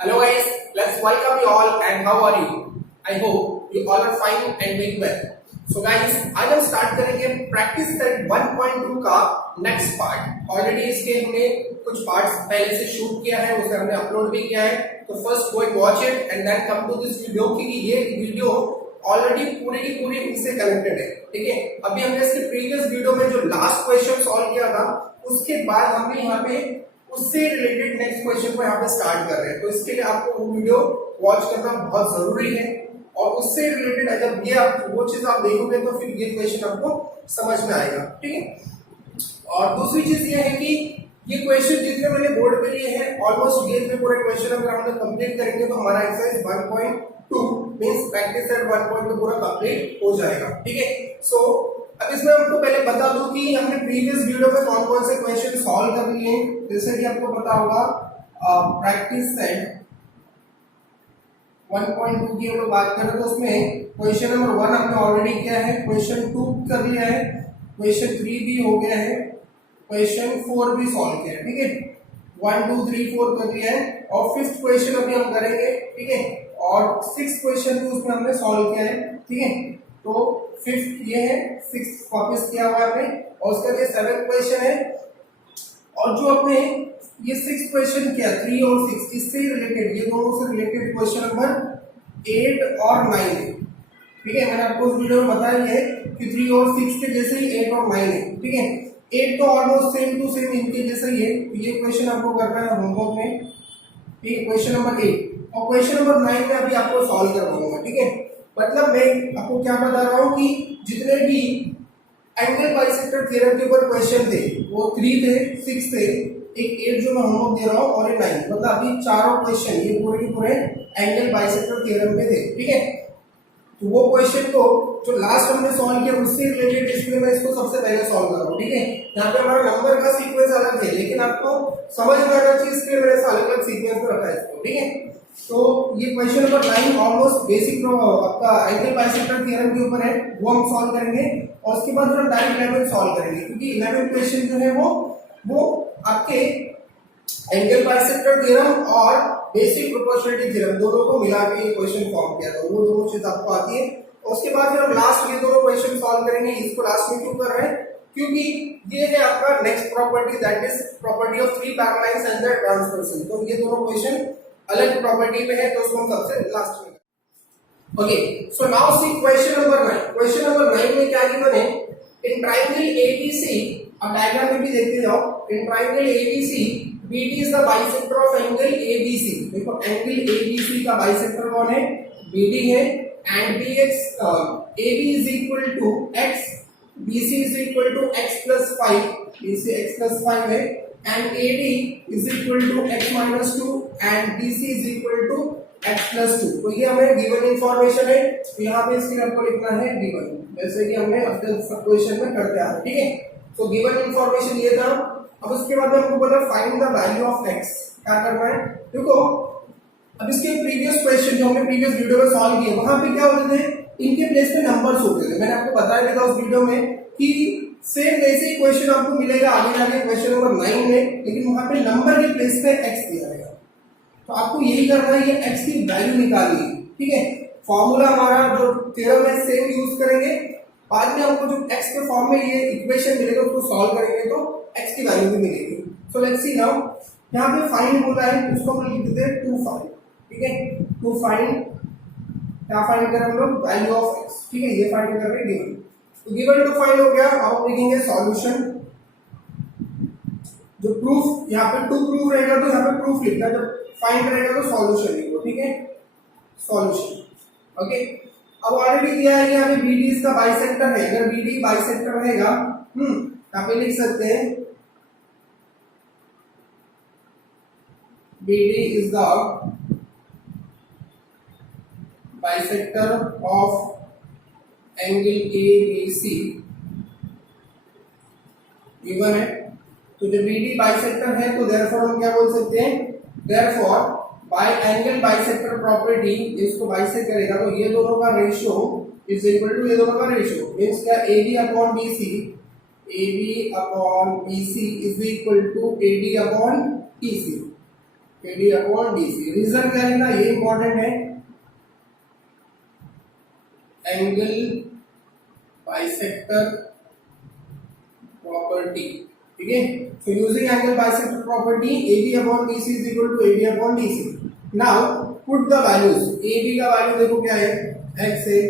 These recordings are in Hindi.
Hello guys, let's welcome you all and how are you? I hope you all are fine and doing well. So guys, आज हम स्टार्ट करेंगे प्रैक्टिस सेट 1.2 का नेक्स्ट पार्ट। ऑलरेडी इसके हमने कुछ पार्ट्स पहले से शूट किया है, उसे हमने अपलोड भी किया है। तो first go and watch it and then come to this video, क्योंकि ये वीडियो ऑलरेडी पूरी की पूरी इससे कनेक्टेड है। ठीक है, अभी हमने इसके प्रीवियस वीडियो में जो लास्ट क्वेश्चन सॉल्व किया था, उसके बाद हमने यहाँ पे उससे रिलेटेड नेक्स्ट क्वेश्चन को यहाँ पे स्टार्ट कर रहे हैं। तो इसके लिए आपको वो वीडियो वॉच करना बहुत जरूरी है, और उससे रिलेटेड अगर ये आप वो चीज आप देखोगे तो फिर ये क्वेश्चन आपको समझ में आएगा। ठीक है, और दूसरी चीज ये है कि ये क्वेश्चन जितने मैंने बोर्ड पे लिए हैं, ऑलमोस्ट ये इतने पूरे क्वेश्चन अगर हम कंप्लीट करेंगे तो हमारा एक्सरसाइज 1.2 मींस प्रैक्टिस सेट 1.2 पूरा कंप्लीट हो जाएगा। ठीक है, सो अब इसमें आपको पहले बता दूं कि हमने प्रीवियस वीडियो में कौन कौन से क्वेश्चन सॉल्व कर लिए हैं। जैसे कि आपको पता होगा प्रैक्टिस सेट 1.2 की हम लोग बात करें तो उसमें क्वेश्चन नंबर 1 हमने ऑलरेडी किया है, क्वेश्चन 2 कर लिया है, क्वेश्चन 3 भी हो गया है, क्वेश्चन 4 भी सॉल्व किया है। ठीक है, 1 2 3 4 कर लिया है, और 5th क्वेश्चन अभी हम करेंगे। ठीक है, और 6th क्वेश्चन भी उसमें हमने सॉल्व किया है। ठीक है, तो 5th ये है, 6th वापस किया हुआ है, और उसका ये 7th क्वेश्चन है। और जो अपने ये 6th क्वेश्चन किया 3 और 6 इससे रिलेटेड, ये दोनों से रिलेटेड क्वेश्चन नंबर 8 और 9 है। ठीक है, मैंने आपको उस वीडियो में बताया है कि 3 और 6 के जैसे ही 8 और 9 है। ठीक है, 8 तो ऑलमोस्ट सेम टू सेम इनके जैसा ही है, तो ये क्वेश्चन आपको करना है होमवर्क में। ठीक है, क्वेश्चन नंबर 8 और क्वेश्चन नंबर 9 में अभी आपको सॉल्व करवाऊंगा। ठीक है, मतलब मैं आपको क्या बता रहा हूँ कि जितने भी एंगल बाइसेक्टर थ्योरम के ऊपर क्वेश्चन थे वो 3 थे, 6 थे, एक 8 जो मैं होमवर्क दे रहा हूँ, और ये 9, मतलब अभी चारों क्वेश्चन ये पूरे के पूरे एंगल बाइसेक्टर थ्योरम पे थे। ठीक है, तो वो क्वेश्चन को जो लास्ट हमने सॉल्व किया उससे रिलेटेड, इसलिए मैं इसको सबसे पहले सॉल्व कर रहा हूँ। ठीक है, यहाँ पे हमारा नंबर का सीक्वेंस अलग है, लेकिन आपको समझ में आना चाहिए, इसलिए मैंने अलग अलग सीक्वेंस में रखा है इसको। ठीक है, तो ये क्वेश्चन नंबर 9 ऑलमोस्ट बेसिक आपका एंगल बाइसेक्टर थ्योरम के ऊपर है, वो हम सॉल्व करेंगे, और उसके बाद हम डायरेक्ट 11 सॉल्व करेंगे, क्योंकि 11 क्वेश्चन जो है वो आपके एंगल बाइसेक्टर थ्योरम और बेसिक प्रोपोर्शनलिटी थ्योरम दोनों को मिला के ये क्वेश्चन फॉर्म किया था, वो दोनों चीज आपको आती है। और उसके बाद फिर हम लास्ट ये दोनों क्वेश्चन सॉल्व करेंगे। इसको लास्ट में क्यों कर रहे हैं, क्योंकि ये है आपका next property, that is property of 3 parallel and the transversal. तो ये दोनों क्वेश्चन अलग प्रॉपर्टी पे है, तो उसको हम सबसे लास्ट में। Okay, so now see question number 9। Question number 9 में क्या गिवन है, इन ट्रायंगल एबीसी, अब डायग्राम में भी देखते जाओ, in triangle ABC BD is the bisector of angle ABC। देखो एंगल ABC का बाइसेक्टर कौन है, BD है, and BX AB is equal to x, BC is equal to x plus 5, BC x plus 5 है, and AD is equal to x minus 2 and BC is equal to x plus 2। तो ये हमें गिवन इंफॉर्मेशन है, तो यहाँ पे इसके आपको लिखना है गिवन, जैसे कि हमने अब तक सब क्वेश्चन में करते आ रहे। ठीक है, तो गिवन इंफॉर्मेशन ये था। अब उसके बाद हमको बोला find the value of x। क्या करना है, देखो अब इसके प्रीवियस क्वेश्चन जो हमने प्रीवियस वीडियो में सॉल्व किए, वहां पे क्या होते थे, इनके प्लेस पे नंबर्स होते थे। मैंने आपको बताया था उस वीडियो में कि सेम वैसे ही क्वेश्चन आपको मिलेगा आगे जाके क्वेश्चन नंबर 9 में, लेकिन वहां पे नंबर के प्लेस पे x दिया रहेगा। तो आपको यही करना है, ये x की वैल्यू निकालनी है। ठीक है, फॉर्मूला हमारा जो थ्योरम है सेम यूज करेंगे, बाद में हमको जो x के फॉर्म में ये इक्वेशन मिलेगा उसको सॉल्व करेंगे तो x की वैल्यू भी मिलेगी। सो लेट्स सी नाउ, यहाँ पे फाइंड बोला है, उसको हम लिख देते हैं टू फाइंड। ठीक है, टू फाइंड, क्या फाइंड करें हम लोग, वैल्यू ऑफ x। ठीक है, ये फाइंड कर रहे हैं गिवन, तो गिवन टू फाइंड हो गया। अब लिखेंगे सॉल्यूशन, जो प्रूफ यहाँ पे टू प्रूफ रहेगा तो यहाँ पे प्रूफ लिखना, जब फाइंड रहेगा तो सॉल्यूशन लिखो। ठीक है, सॉल्यूशन। ओके, अब ऑलरेडी दिया है कि यहाँ पे BD इसका बाइसेक्टर है, अगर BD बाइसेक्टर रहेगा, यहाँ पे लिख सकते हैं BD is the bisector of angle ABC given है। तो जब BD बाइसेक्टर है तो therefore हम क्या बोल सकते हैं, therefore by angle bisector property, इसको बाइसेक्ट करेगा तो ये दोनों का रेशियो इज इक्वल टू ये दोनों का रेशियो मींस क्या, AB upon BC, AB upon BC is equal to AD upon EC। AD upon DC। Reason क्या लिखना, ये इंपॉर्टेंट है, एंगल बाइसेक्टर प्रॉपर्टी, ठीक है। So using angle bisector property AB upon BC is equal to AD upon DC। Now put the values, AB का वैल्यू देखो क्या है, x है,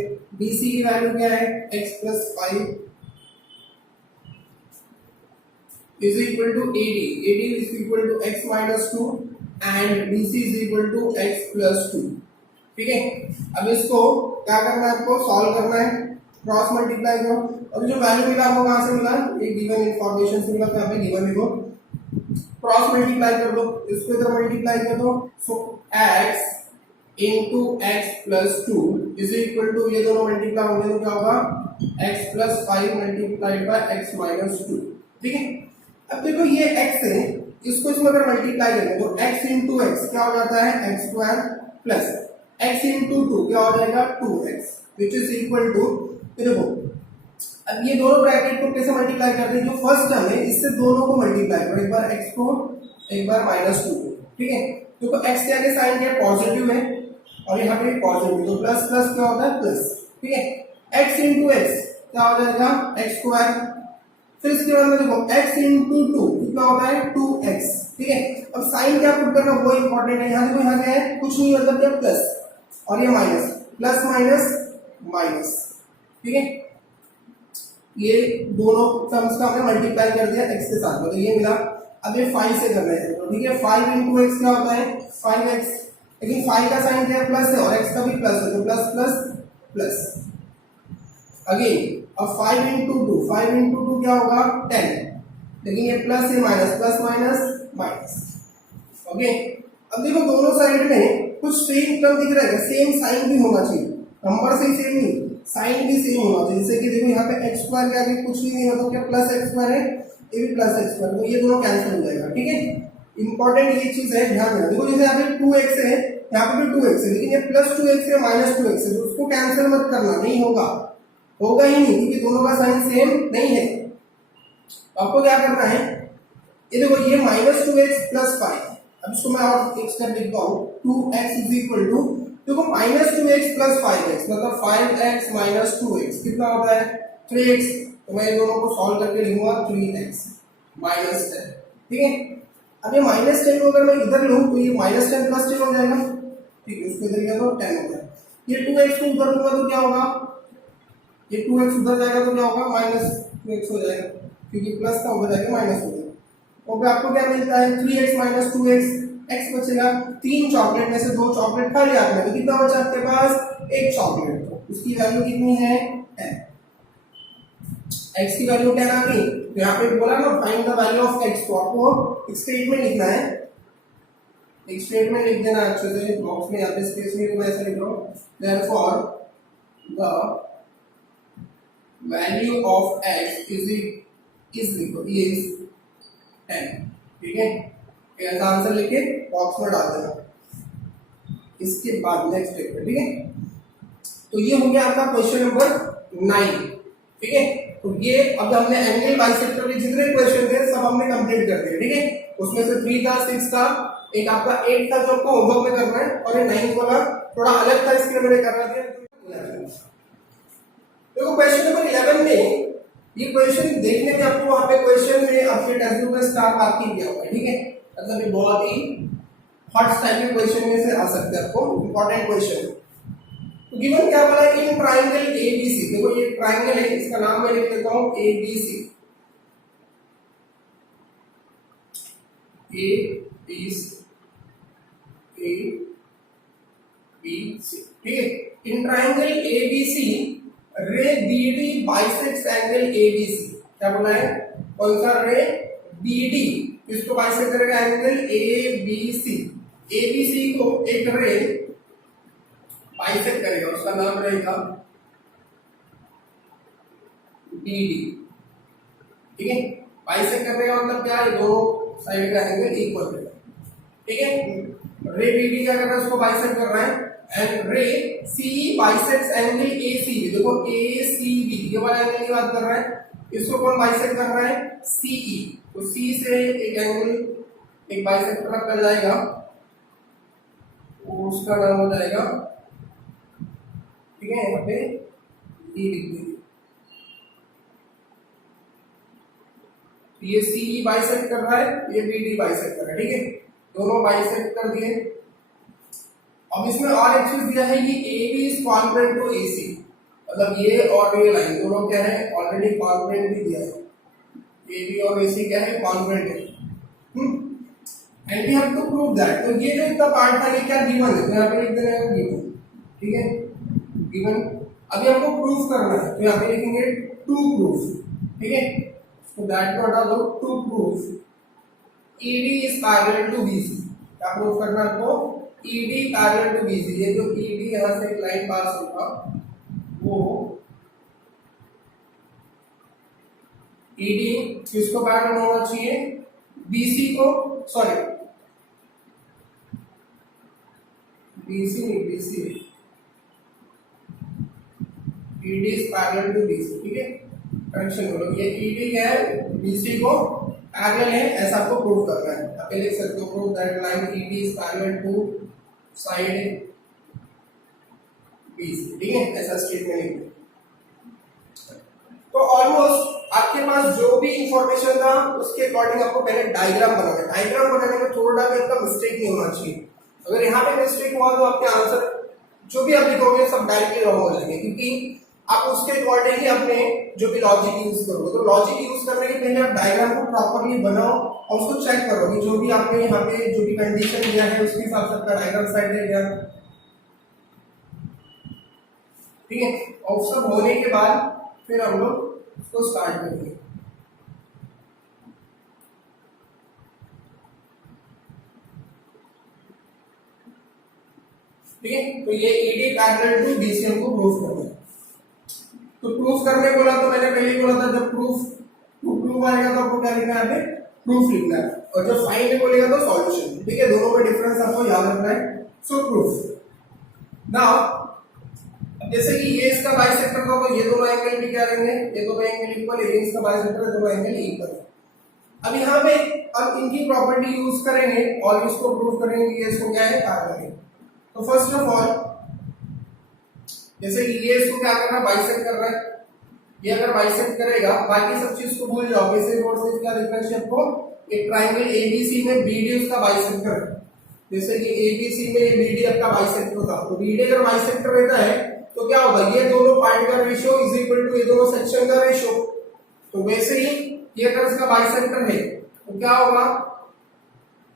BC की वैल्यू क्या है, x plus 5 is equal to AD, AD is equal to x minus 2 and BC is equal to x plus 2, ठीक है। अब इसको क्या करना है, आपको सॉल्व करना है, क्रॉस मल्टीप्लाई करो। अब जो वैल्यू मिला आपको कहां से मिला, ये गिवन इंफॉर्मेशन से मिला, तो यहाँ पे गिवन लिखो, क्रॉस मल्टीप्लाई कर दो, इसको इधर मल्टीप्लाई कर दो। सो x into x plus 2 is equal to, ये दोनों मल्टीप्लाई होंगे तो क्या होगा, x plus 5 multiplied by x minus 2, ठीक है। अब देखो ये x है, इसको इसमें अगर मल्टीप्लाई करें तो x into x क्या हो जाता है, x square plus x into 2 क्या हो जाएगा, 2x which is equal to, देखो अब ये दोनों ब्रैकेट को कैसे मल्टीप्लाई करते हैं, जो फर्स्ट टर्म है इससे दोनों को मल्टीप्लाई करो, एक बार x को एक बार माइनस 2 को, ठीक है। देखो x के आगे साइन क्या है, पॉजिटिव है और यहाँ पे पॉजिटिव, तो प्लस प्लस क्या होता है प्लस, ठीक है। x into x क्या हो जाएगा, x स्क्वायर, फिर इसके बाद में देखो x into 2 कितना होता है, 2x, ठीक है। अब साइन क्या पुट करना वो इंपॉर्टेंट है, यहाँ देखो यहाँ क्या है, कुछ नहीं मतलब क्या प्लस और ये माइनस, प्लस माइनस माइनस, ठीक है। ये दोनों टर्म्स का हमने मल्टीप्लाई कर दिया x के साथ में, तो ये मिला। अब ये 5 से करना है, ठीक है। 5 into x क्या होता है, 5x, लेकिन 5 का साइन क्या है, प्लस है और x का भी प्लस है, तो प्लस प्लस प्लस अगेन। अब 5 into 2, 5 into 2 क्या होगा, 10, लेकिन ये प्लस है minus, plus minus minus, okay. अब देखो दोनों साइड में कुछ सेम टर्म दिख रहा है, सेम साइन भी होना चाहिए, नंबर से ही सेम नहीं, साइन भी सेम होना चाहिए। जैसे कि देखो यहाँ पे x स्क्वायर के आगे कुछ नहीं है, मतलब क्या प्लस x स्क्वायर है, ये भी प्लस x स्क्वायर, तो ये दोनों कैंसिल हो जाएगा, ठीक है। इंपॉर्टेंट ये चीज है, ध्यान देना। देखो जैसे यहाँ पे 2x है, यहाँ पे भी 2x है, लेकिन ये प्लस 2x है माइनस 2x है, तो उसको कैंसिल मत करना, नहीं होगा, होगा ही नहीं, क्योंकि दोनों का साइन सेम नहीं है। आपको क्या करना है, ये देखो ये माइनस 2x प्लस 5, अब इसको मैं और एक स्टेप लिखता हूँ, 2x इज इक्वल टू, देखो माइनस 2x प्लस 5x मतलब 5x माइनस 2x कितना होता है, 3x, तो मैं इन दोनों को सॉल्व करके लिखूंगा 3x माइनस 10, ठीक है। अब ये माइनस 10 को अगर मैं इधर लूँ तो ये माइनस 10 प्लस 10 हो जाएगा, ठीक है, उसको इधर लिया तो 10 हो जाएगा। ये 2x को उधर लूंगा तो क्या होगा, ये 2x उधर जाएगा तो क्या होगा, माइनस 2x हो जाएगा, क्योंकि प्लस का उधर जाएगा माइनस हो जाएगा। तो आपको क्या मिलता है, 3x माइनस 2x, x बचेगा, 3 चॉकलेट में से 2 चॉकलेट खा लिया आपने, तो कितना बचा आपके पास, 1 चॉकलेट, तो उसकी वैल्यू कितनी है, 10, x की वैल्यू 10 आ गई। तो यहाँ पे बोला ना find the value of x, तो आपको एक स्टेटमेंट लिखना है, एक स्टेटमेंट लिख देना अच्छे से बॉक्स में, यहाँ पे स्पेस में मैं ऐसा लिख रहा हूँ, therefore the value of x is 10, ठीक है। ऐसा आंसर लिखे बॉक्स में डाल देना। इसके बाद नेक्स्ट स्टेटमेंट, ठीक है। तो ये हो गया आपका क्वेश्चन नंबर 9, ठीक है। तो ये अब हमने एंगल बाइसेक्टर के जितने क्वेश्चन थे सब हमने कंप्लीट कर दिए, ठीक है। उसमें से 3 था, 6 था, एक आपका 8 था जो आपको होमवर्क में करना है, और ये 9 वाला थोड़ा अलग था, इसके लिए मैंने करवा दिया। देखो क्वेश्चन नंबर 11 में ये क्वेश्चन देखने में आपको वहां पे क्वेश्चन में आपके टेक्स्ट बुक में स्टार मार्किंग किया हुआ है, ठीक है। मतलब ये बहुत ही हॉट स्टाइल के क्वेश्चन में से आ सकते हैं, आपको इंपॉर्टेंट क्वेश्चन। तो गिवन क्या बोला है, इन ट्रायंगल एबीसी, देखो ये ट्रायंगल है, इसका नाम मैं लिख देता हूं एबीसी, एबीसी, ठीक है। इन ट्रायंगल एबीसी रे बीडी बाइसेक्ट्स एंगल एबीसी, क्या बोला है, कौन सा रे, बीडी, इसको बाइसेक्ट करेगा एंगल एबीसी, एबीसी को एक रे बाइसेक्ट करेगा, उसका नाम रहेगा बीडी, ठीक है। बाइसेक्ट करने का मतलब क्या है, दोनों साइड का एंगल इक्वल है, ठीक है। रे बीडी क्या कर रहा है, उसको बाइसेक्ट कर रहा है, एंड रे सी बाइसेक्ट्स एंगल एसीबी, देखो एसीबी ये वाला एंगल की बात कर रहा है, इसको कौन बाइसेक्ट कर रहा है, सीई, तो सी से एक एंगल एक बाइसेक्टर कर जाएगा, वो उसका नाम हो जाएगा, ठीक है, यहाँ पे ई लिख देंगे। ये सी ई बाइसेक्ट कर रहा है, ये बी डी बाइसेक्ट कर रहा है, ठीक है, दोनों बाइसेक्ट कर दिए। अब इसमें और एक चीज दिया है कि A B is congruent to A C, मतलब ये और ये लाइन दोनों क्या है, ऑलरेडी कॉन्ग्रुएंट भी दिया है, ए बी और ए सी क्या है, कॉन्ग्रुएंट है। And we have to prove that. तो ये जो इतना पार्ट था ये क्या गिवन है, तो यहाँ पे लिख देना है गिवन, ठीक है, गिवन। अभी हमको प्रूफ करना है, तो यहाँ पे लिखेंगे टू प्रूफ, ठीक है, तो दैट को हटा दो, to proof ED is parallel to BC. क्या प्रूफ करना है आपको, ईडी पैरेलल टू बीसी। ये जो ईडी यहाँ से एक लाइन पास होगा वो ईडी किसको पैरेलल होना चाहिए, बीसी को, सॉरी बीसी नहीं, BC ED is parallel to BC, ठीक है, करेक्शन करो, ये ईडी क्या है, बीसी को पैरेलल है, ऐसा आपको प्रूव करना है। आप लिख सकते हो prove that line ED is parallel to side BC, ठीक है, ऐसा स्टेटमेंट लिख दो। तो ऑलमोस्ट आपके पास जो भी इंफॉर्मेशन था उसके अकॉर्डिंग आपको पहले डायग्राम बनाना है। डायग्राम बनाने में थोड़ा भी आपका मिस्टेक नहीं होना चाहिए। अगर यहाँ पे मिस्टेक हुआ तो आपके आंसर जो भी आप लिखोगे सब डायरेक्टली रॉन्ग हो जाएंगे, क्योंकि आप उसके अकॉर्डिंग ही अपने जो भी लॉजिक यूज करोगे। तो लॉजिक यूज करने के पहले आप डायग्राम को प्रॉपर्ली बनाओ और उसको चेक करो कि जो भी आपने यहाँ पे जो भी कंडीशन दिया है उसके हिसाब से आपका डायग्राम साइड है क्या, ठीक है। और सब होने के बाद फिर हम लोग उसको स्टार्ट करेंगे। ठीक है, तो ये ईडी पैरेलल टू बीसी हमको प्रूफ करना है। तो प्रूफ करने बोला तो मैंने पहले ही बोला था जब प्रूफ आएगा तो आपको क्या लिखना है, प्रूफ लिखना है, और जब फाइंड बोलेगा तो सॉल्यूशन, ठीक है, दोनों का डिफरेंस आपको याद रखना है। सो प्रूफ नाउ जैसे कि ये इसका बाइसेक्टर था तो ये दोनों एंगल भी क्या रहेंगे, ये दोनों एंगल इक्वल, ये इसका बाइसेक्टर है, दोनों एंगल इक्वल है। अब यहाँ पे अब इनकी प्रॉपर्टी यूज करेंगे और इसको प्रूव करेंगे कि इसको क्या है, पैरेलल है। तो फर्स्ट ऑफ ऑल जैसे कि ये इसको क्या कर रहा है, बाइसेक्ट कर रहा है, ये अगर बाइसेक्ट करेगा बाकी सब चीज को भूल जाओ। बेसिक रोड से क्या देखना चाहिए आपको, एक ट्रायंगल एबीसी में बीडी उसका बाइसेक्टर है। जैसे कि एबीसी में बीडी आपका बाइसेक्टर था, तो बीडी अगर बाइसेक्टर रहता है तो क्या होगा, ये दोनों पार्ट का रेशियो इज इक्वल टू ये दोनों सेक्शन का रेशियो। तो वैसे ही ये अगर इसका बाइसेक्टर है तो क्या होगा,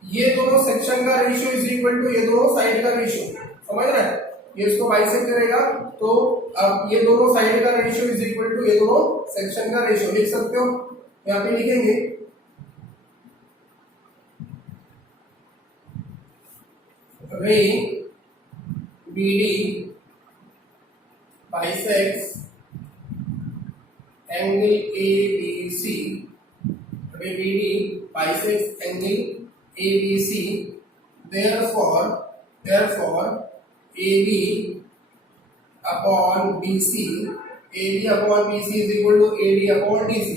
ये दोनों सेक्शन का रेशियो इज इक्वल टू ये दोनों साइड का रेशियो। समझ रहे हैं, ये इसको बाइसेक्ट करेगा तो अब ये दोनों साइड का रेशियो इज इक्वल टू ये दोनों सेक्शन का रेशियो। लिख सकते हो, यहाँ पे लिखेंगे रे BD bisects angle ABC, ray BD bisects angle ABC, therefore AB upon BC is equal to AD upon DC,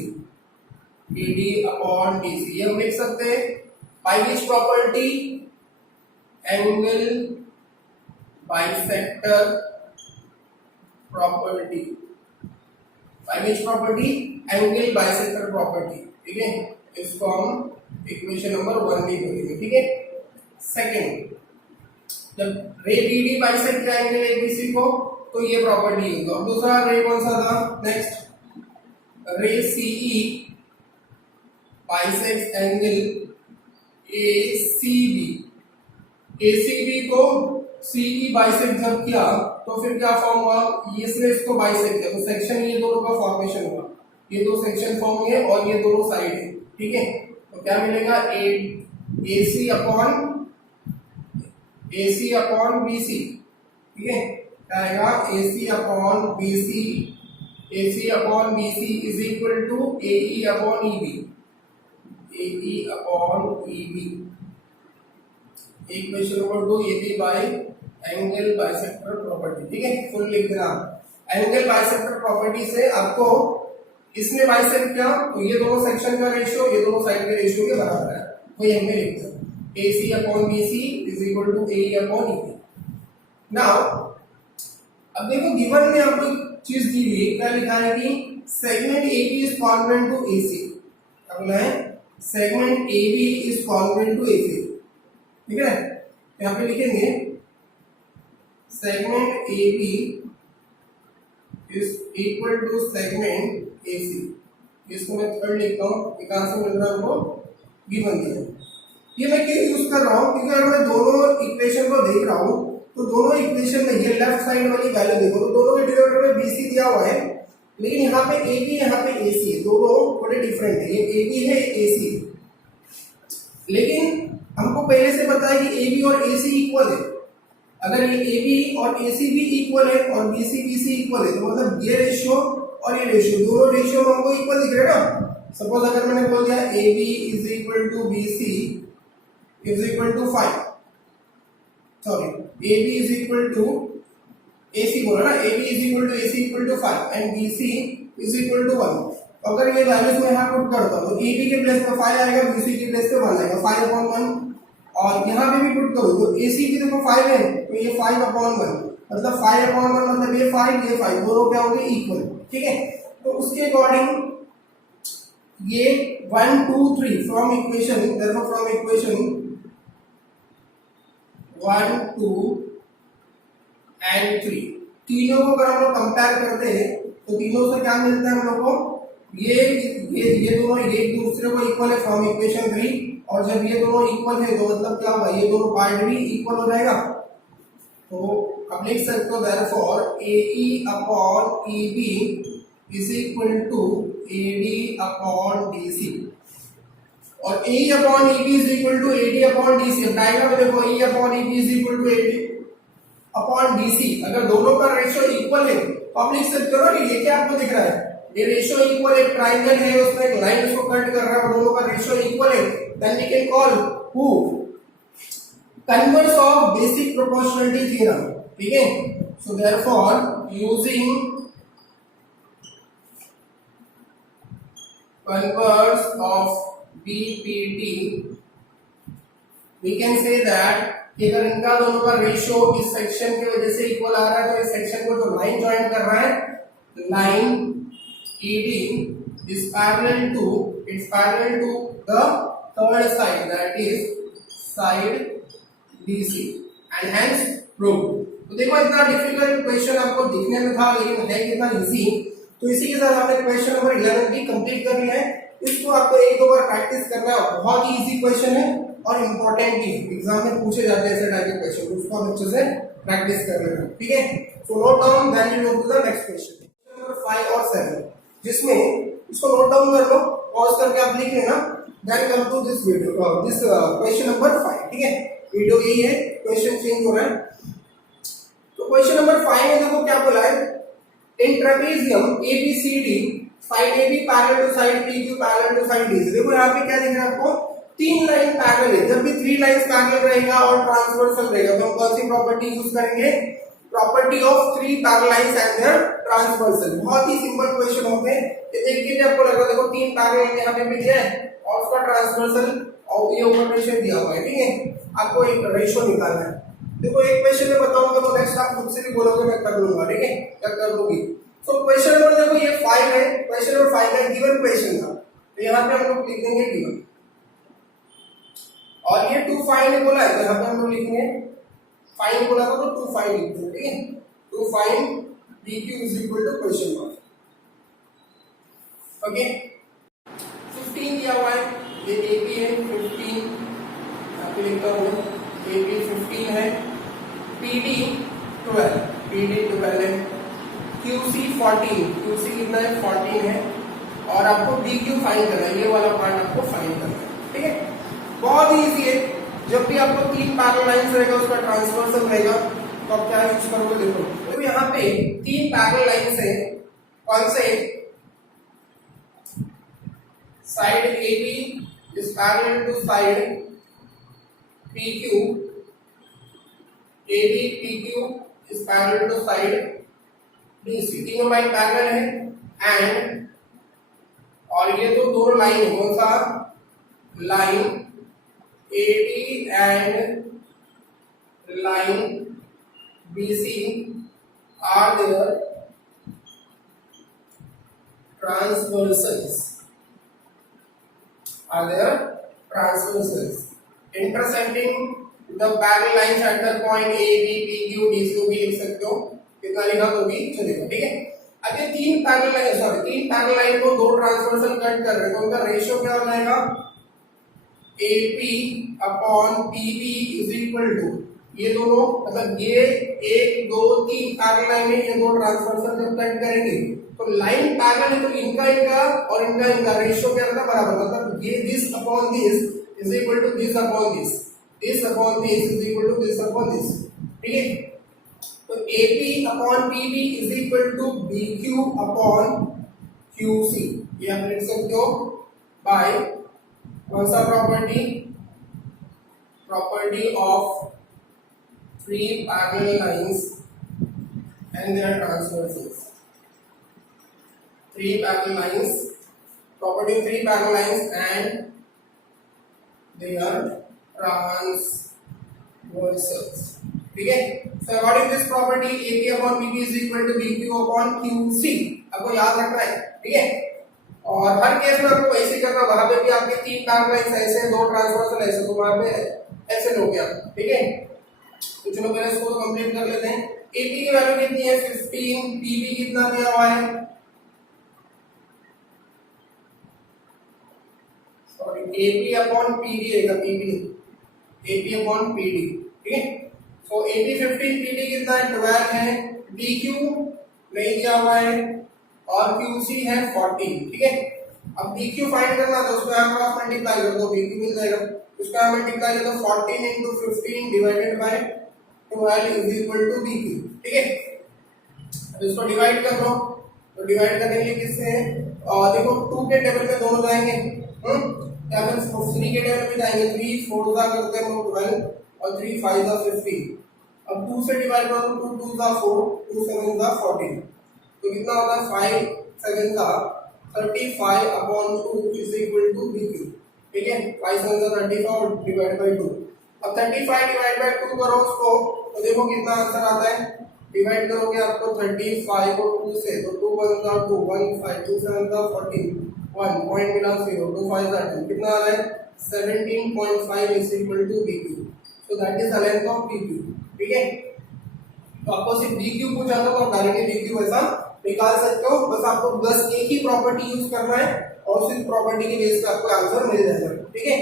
AD upon DC। ये हम लिख सकते हैं by which property, angle bisector property, by which property, angle bisector property, ठीक है, इसको हम इक्वेशन नंबर 1 भी बोलेंगे, ठीक है। सेकंड, जब रे बीडी बाइसेक्ट किया एंगल एबीसी को तो ये प्रॉपर्टी होगा। अब दूसरा रे कौन सा था, next ray CE bisect angle ACB, ACB को सीई बाइसेक्ट जब किया तो फिर क्या फॉर्म हुआ, इसने इसको बाइसेक्ट किया तो सेक्शन ये दोनों का फॉर्मेशन हुआ, ये दो सेक्शन फॉर्म हुए और ये दोनों साइड है, ठीक है। तो क्या मिलेगा, AC अपॉन BC, ठीक है, क्या आएगा, AC upon BC is equal to AE upon EB। Equation number 2 ये भी बाय एंगल बाइसेक्टर प्रॉपर्टी, ठीक है, फुल लिख देना। एंगल बाइसेक्टर प्रॉपर्टी से आपको इसने बाइसेक्ट किया तो ये दोनों सेक्शन का रेशियो ये दोनों साइड के रेशियो के बराबर है, तो ये हमें लिख देना। AC upon BC is equal to AE upon EP. Now अब देखो गिवन में आपको एक चीज दी हुई है, क्या लिखा है कि segment AB is congruent to AC। क्या बोला है? Segment AB is congruent to AC। ठीक है, यहाँ पे लिखेंगे segment AB is equal to segment AC। इसको मैं थर्ड लिखता हूँ, एक आंसर मिल रहा है हमको गिवन दिया। ये मैं क्यों यूज कर रहा हूँ? क्योंकि अगर मैं दोनों इक्वेशन को देख रहा हूँ तो दोनों इक्वेशन में ये लेफ्ट साइड वाली वैल्यू देखो तो दोनों के डिनोमिनेटर में BC दिया हुआ है, लेकिन यहाँ पे AB यहाँ पे AC है, दोनों थोड़े डिफरेंट है। ये AB है, AC है, लेकिन हमको पहले से पता है कि AB और AC इक्वल है। अगर ये AB और AC भी इक्वल है और BC इक्वल है तो मतलब ये रेशियो और ये रेशियो, दोनों रेशियो में हमको इक्वल दिख रहा है ना। सपोज अगर मैंने बोल दिया AB is equal to BC is equal to 5, sorry AB is equal to AC बोला ना, AB is equal to AC equal to 5 and BC is equal to 1। अगर ये वैल्यूज मैं यहाँ पुट करता हूँ तो AB के प्लेस पे 5 आएगा, BC के प्लेस पे 1 आएगा, 5/1। और यहाँ पे भी पुट करूँ तो AC की देखो 5 है तो ये 5/1, मतलब 5/1 मतलब ये 5 दोनों क्या होंगे? इक्वल। ठीक है, तो उसके अकॉर्डिंग ये 1 2 3 from equation, therefore from equation 1 2 and 3 तीनों को अगर हम लोग कंपेयर करते हैं तो तीनों से क्या मिलता है हम लोग को? ये दोनों एक दूसरे को इक्वल है फ्रॉम इक्वेशन 3, और जब ये दोनों इक्वल है तो मतलब क्या होगा? ये दोनों पार्ट भी इक्वल हो जाएगा। तो अब लिख सकते हो therefore AE upon EB is equal to AD upon DC, और AE upon EB is equal to AD upon DC। Diagram में देखो AE upon EB is equal to AD upon DC। अगर दोनों का रेशियो इक्वल है तो आप लिख सकते हो ना कि ये क्या आपको दिख रहा है? ये रेशियो इक्वल, एक ट्रायंगल है उसमें एक लाइन उसको कट कर रहा है, दोनों का रेशियो इक्वल है, then we can call who converse of basic proportionality theorem. ठीक है, so therefore using converse of BPT we can say that कि अगर इनका दोनों का रेशियो इस सेक्शन की वजह से इक्वल आ रहा है तो इस सेक्शन को जो लाइन ज्वाइन कर रहा है, line ED is parallel to the third side, that is side DC, and hence proved। तो देखो इतना डिफिकल्ट क्वेश्चन आपको दिखने में था लेकिन है कितना इजी। तो इसी के साथ हमने क्वेश्चन नंबर 11 भी कंप्लीट कर लिया है। इसको आपको एक दो बार प्रैक्टिस करना है, बहुत ही इजी क्वेश्चन है और इंपॉर्टेंट भी है, एग्जाम में पूछे जाते हैं ऐसे टाइप के क्वेश्चन, उसको आप अच्छे से प्रैक्टिस कर लेना। ठीक है, so note down, then we move to the next question number 5 और 7, जिसमें इसको नोट डाउन कर लो, पॉज करके आप लिख लेना, then come to this video, this question number 5। ठीक है, वीडियो यही है, क्वेश्चन चेंज हो रहा है। तो क्वेश्चन नंबर 5 में देखो क्या बोला है, in trapezium ABCD side AB parallel to side PQ parallel to side DC। देखो यहाँ पे क्या दिख रहा है आपको? तीन लाइन पैरेलल है। जब भी 3 लाइंस पैरेलल रहेगा और ट्रांसवर्सल रहेगा तो हम कौन सी प्रॉपर्टी यूज करेंगे? Property of 3 parallel lines and their transversal. बहुत ही सिंपल क्वेश्चन होते हैं, ये देख के आपको लग रहा है देखो 3 पैरेलल यहाँ पे भी दिया है और उसका ट्रांसवर्सल और ये ऊपर रेशियो दिया हुआ है। ठीक है, आपको एक रेशियो निकालना है। देखो एक क्वेश्चन में बताऊंगा तो नेक्स्ट आप खुद से भी बोलोगे मैं कर लूंगा। ठीक है, क्या कर दूंगी। तो क्वेश्चन नंबर देखो ये 5 है, क्वेश्चन नंबर 5 है, गिवन क्वेश्चन था तो यहाँ पे हम लोग लिख देंगे गिवन, और ये 2 फाइंड बोला है तो यहाँ पे हम लोग लिखेंगे फाइंड बोला था तो 2 फाइंड लिखते हैं। ठीक है, 2 find PQ is equal to question mark. Okay, 15 दिया हुआ है, ये AB है 15, यहाँ पे लिखता हूँ AB 15 है, PD 12 है, QC 14, QC कितना है? 14 है, और आपको PQ फाइंड करना है, ये वाला पार्ट आपको फाइंड करना है। ठीक है, बहुत ही इजी है। जब भी आपको 3 पैरेलल लाइंस रहेगा उसका ट्रांसवर्सल रहेगा तो आप क्या यूज करोगे? देखो तो यहाँ पे 3 पैरेलल लाइंस है, कौन से? Side AB is parallel to side PQ, AB PQ is parallel to side DC, तीनों लाइन पैरेलल है एंड, और ये तो दोनों लाइन है, कौन सा? Line AD and line BC are their transversals. Intersecting the parallel lines at the point A, B, PQ, DQ भी लिख सकते हो, कितना लिखा तो भी चलेगा, ठीक है। अब ये तीन पैरेलल लाइन को दो ट्रांसवर्सल कट कर रहे हैं, तो उनका रेशियो क्या हो जाएगा, AP upon PB is equal to, ये दोनों मतलब ये एक दो तीन पैरेलल लाइन है, ये दो ट्रांसवर्सल जब कट करेंगे तो लाइन पैरेलल है, तो इनका और इनका रेशियो क्या रहता है, बराबर, मतलब ये this upon this is equal to this upon this upon this is equal to this upon this, ठीक है। तो AP upon PB is equal to BQ upon QC, ये आप लिख सकते हो बाय कौन सा property of three parallel lines and their transversals. Property of three parallel lines and their transversals, ठीक है। So according to this property AP upon BB is equal to BQ upon QC, आपको याद रखना है, ठीक है। और हर केस में आपको ऐसे करना, वहां पे भी आपके तीन पैरेलल लाइंस ऐसे, दो ट्रांसवर्सल ऐसे, तो वहां पे ऐसे हो गया, ठीक है। तो चलो पहले इसको कंप्लीट कर लेते हैं। AP की वैल्यू कितनी है 15, PB कितना दिया हुआ है, सॉरी AP अपॉन PD रहेगा, AP अपॉन PD, ठीक है। सो AP 15, PD कितना है 12 है, DQ नहीं दिया हुआ है और QC है 14, ठीक है। अब DQ फाइंड करना तो उसको यहाँ क्रॉस मल्टीप्लाई कर दो, BQ मिल जाएगा, उसका मल्टीप्लाई कर दो 14 into 15 divided by 12 is equal to BQ, ठीक है। अब इसको डिवाइड कर दो, तो डिवाइड करने के लिए किससे, देखो 2 के टेबल में दोनों जाएंगे, या फिर 3 के टेबल में जाएंगे, 3 4 दा करते हैं 12 और 3 5 दा 15। अब 2 से डिवाइड करो तो 2 2 दा 4, 2 7 दा 14, तो कितना होता है 5 7 दा 35 upon 2 is equal to BQ, ठीक है। 5 7 दा 35 डिवाइड बाय 2, अब 35 डिवाइड बाय 2 करो उसको, तो देखो कितना आंसर आता है, डिवाइड करोगे आपको 35 को 2 से, तो 2 1 दा 2 1 5 2 7 दा 14 1 पॉइंट मिला 0 2 5 दा 2, कितना आ रहा है 17.5 is equal to BQ, so that is the length of BQ, ठीक है। तो आपको सिर्फ BQ पूछा था तो डायरेक्टली BQ ऐसा निकाल सकते हो, बस आपको बस एक ही प्रॉपर्टी यूज करना है और उसी प्रॉपर्टी के बेस पे आपको आंसर मिल जाएगा, ठीक है।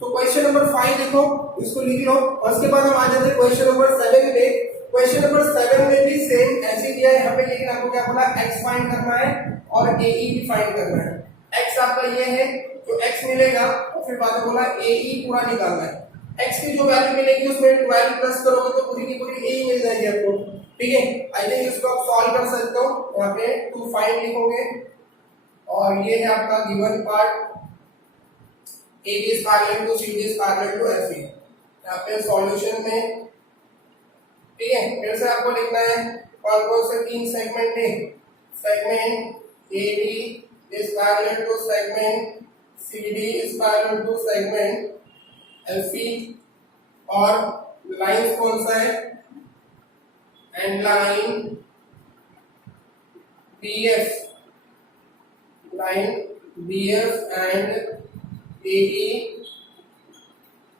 तो क्वेश्चन नंबर 5 देखो, इसको लिख लो और उसके बाद हम आ जाते हैं क्वेश्चन नंबर 7 पे। क्वेश्चन नंबर 7 में भी सेम ऐसे दिया है, यहाँ पे लेकिन आपको क्या बोला, x फाइंड करना है और AE भी फाइंड करना है। x आपका ये है, जो x मिलेगा और फिर बाद में बोला AE पूरा निकालना है, x की जो वैल्यू मिलेगी उसमें 12 प्लस करोगे तो पूरी की पूरी AE मिल जाएगी आपको, ठीक है। आई थिंक इसको आप सॉल्व कर सकते हो, यहाँ पे 2 फाइंड लिखोगे और ये है आपका given part, AB is parallel to CD is parallel to FE, यहाँ पे सॉल्यूशन में, ठीक है। फिर से आपको लिखना है कौन कौन से तीन सेगमेंट है, segment AB is parallel to segment CD is parallel to segment FE, और लाइन कौन सा है, and line BF and AE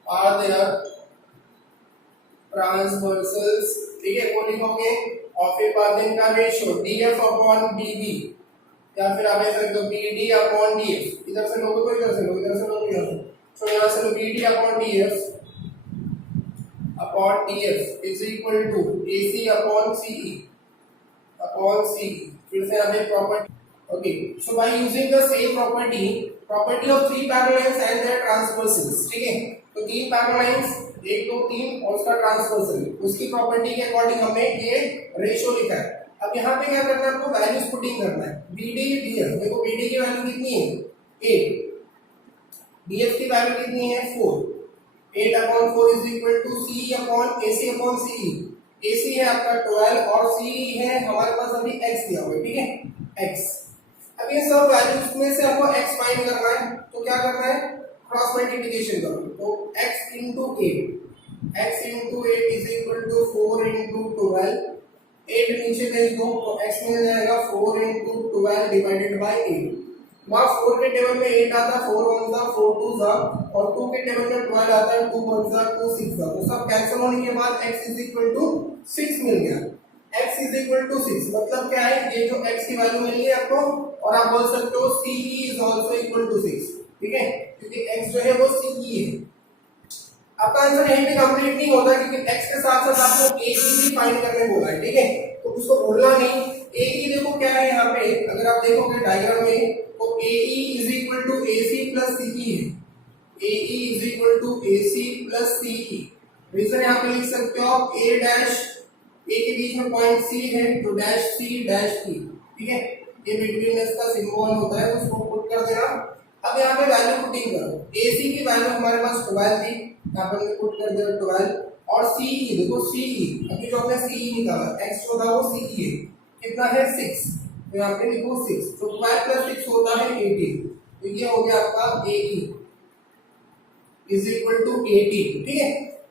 are their transversals, ठीक है। वो लिखोगे और फिर बाद में इनका रेशियो DF अपॉन DB, या फिर आप ऐसे लिखो BD अपॉन DF, इधर से लोगे तो इधर से लो, इधर से लो तो इधर से, तो यहाँ से लो BD upon DF is equal to AC upon CE, फिर से यहाँ पे property, okay. So by using the same property of three parallel lines and their transversals, ठीक है। तो तीन पैरेलल लाइंस 1 2 3 और उसका ट्रांसवर्सल, उसकी प्रॉपर्टी के अकॉर्डिंग हमने ये रेशियो लिखा है। अब यहाँ पे क्या करना है, आपको वैल्यूज पुटिंग करना है, BD DF, देखो BD की वैल्यू कितनी है 8, DF की वैल्यू कितनी है 4, 8 upon 4 is equal to CE upon AC upon CE, AC है आपका 12 और CE है हमारे पास अभी x दिया हुआ है, ठीक है x। अब ये सब वैल्यूज में से हमको x फाइंड करना है, तो क्या करना है, क्रॉस मल्टीप्लिकेशन करो तो x into 8 is equal to 4 into 12, 8 नीचे भेज दो तो x मिल जाएगा 4 इंटू 12 डिवाइडेड बाई 8। वहाँ 4 के टेबल में 8 आता है, 4 1 जा 4 2 जा, और 2 के टेबल में 12 आता है, 2 1 जा 2 6 जा, तो सब कैंसिल होने के बाद x इज इक्वल टू 6 मिल गया। x इज इक्वल टू 6 मतलब क्या है, ये जो x की वैल्यू मिली है आपको, और आप बोल सकते हो CE is also equal to 6, ठीक है, क्योंकि x जो है वो CE है। आपका आंसर यहीं पे कंप्लीट नहीं होता क्योंकि x के साथ साथ आपको AE भी फाइंड करने बोला है, ठीक है, तो उसको भूलना नहीं। AE देखो क्या है यहाँ पे, अगर आप देखोगे डायग्राम में तो AE is equal to AC plus CE है, AE is equal to AC plus CE। Reason यहाँ पे लिख सकते हो आप A डैश, A के बीच में पॉइंट C है तो डैश C डैश E, ठीक है, ये बिटवीन का सिंबल होता है, उसको पुट कर देना। अब यहाँ पे वैल्यू पुटिंग करो, AC की वैल्यू हमारे पास 12 थी, यहाँ पर पुट कर दिया 12, और CE देखो CE, अभी जो हमने CE निकाला x जो था वो CE है, कितना है 6, तो यहाँ पे लिखो 6, तो 12 प्लस 6 होता है 18, तो ये हो गया आपका AE इज इक्वल टू 18, ठीक है।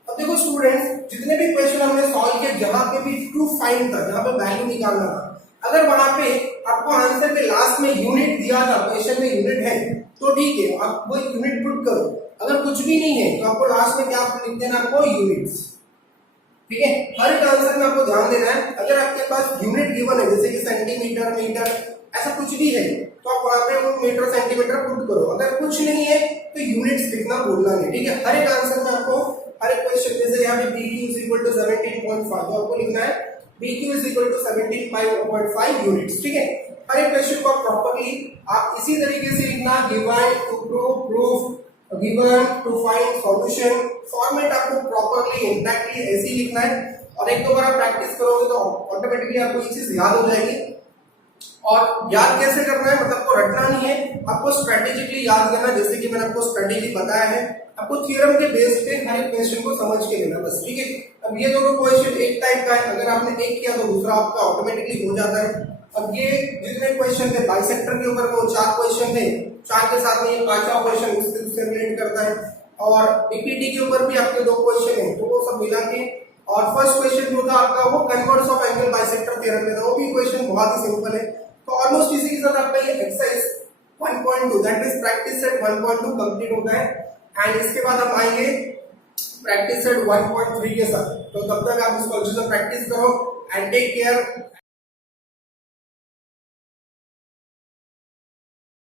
अब देखो स्टूडेंट्स, जितने भी क्वेश्चन हमने सॉल्व किए जहां पे भी ट्रू फाइंड था, जहां पे वैल्यू निकालना था, अगर वहां पे आपको आंसर के लास्ट में यूनिट दिया था, क्वेश्चन में यूनिट है तो ठीक है, आप वो यूनिट पुट करो। अगर कुछ भी नहीं है तो आपको लास्ट में क्या लिख देना, आपको यूनिट्स, ठीक है। हर एक आंसर में आपको ध्यान देना है, अगर आपके पास यूनिट गिवन है जैसे कि सेंटीमीटर मीटर ऐसा कुछ भी है तो आप वहां पे वो मीटर सेंटीमीटर पुट करो। अगर कुछ नहीं है तो यूनिट्स लिखना भूलना नहीं, ठीक है। हर एक आंसर में आपको हर एक क्वेश्चन जैसे यहाँ पे BQ इज इक्वल टू 17.5 तो आपको लिखना है BQ is equal to 17.5 units, ठीक है। हर एक क्वेश्चन को आप प्रॉपर्ली आप इसी तरीके से लिखना, given to proof, given to find solution, format आपको प्रॉपर्ली एग्जैक्टली ऐसे ही लिखना है। और एक दो बार आप प्रैक्टिस करोगे तो ऑटोमेटिकली आपको ये चीज याद हो जाएगी। और याद कैसे करना है, मतलब आपको रटना नहीं है, आपको स्ट्रेटेजिकली याद करना है, जैसे कि मैंने आपको स्ट्रेटेजी बताया है। आपको थ्योरम के बेस पे हर एक क्वेश्चन को समझ के लेना बस, ठीक है। अब ये दोनों क्वेश्चन एक टाइप का है, अगर आपने एक किया तो दूसरा आपका ऑटोमेटिकली हो जाता है। अब ये जितने क्वेश्चन थे बाइसेक्टर के ऊपर वो 4 क्वेश्चन थे, 4 के साथ में ये 5वां क्वेश्चन उससे रिलेट करता है, और ईपीटी के ऊपर भी आपके 2 क्वेश्चन हैं तो वो सब मिला के, और फर्स्ट क्वेश्चन जो था आपका वो converse of angle bisector theorem में था, वो भी क्वेश्चन बहुत ही सिंपल है। तो ऑलमोस्ट इसी के साथ आपका ये exercise 1.2 that is practice set 1.2 complete होता है। एंड इसके बाद हम आएंगे प्रैक्टिस सेट 1.3 के साथ, तो तब तक आप इसको अच्छे से प्रैक्टिस करो एंड टेक केयर।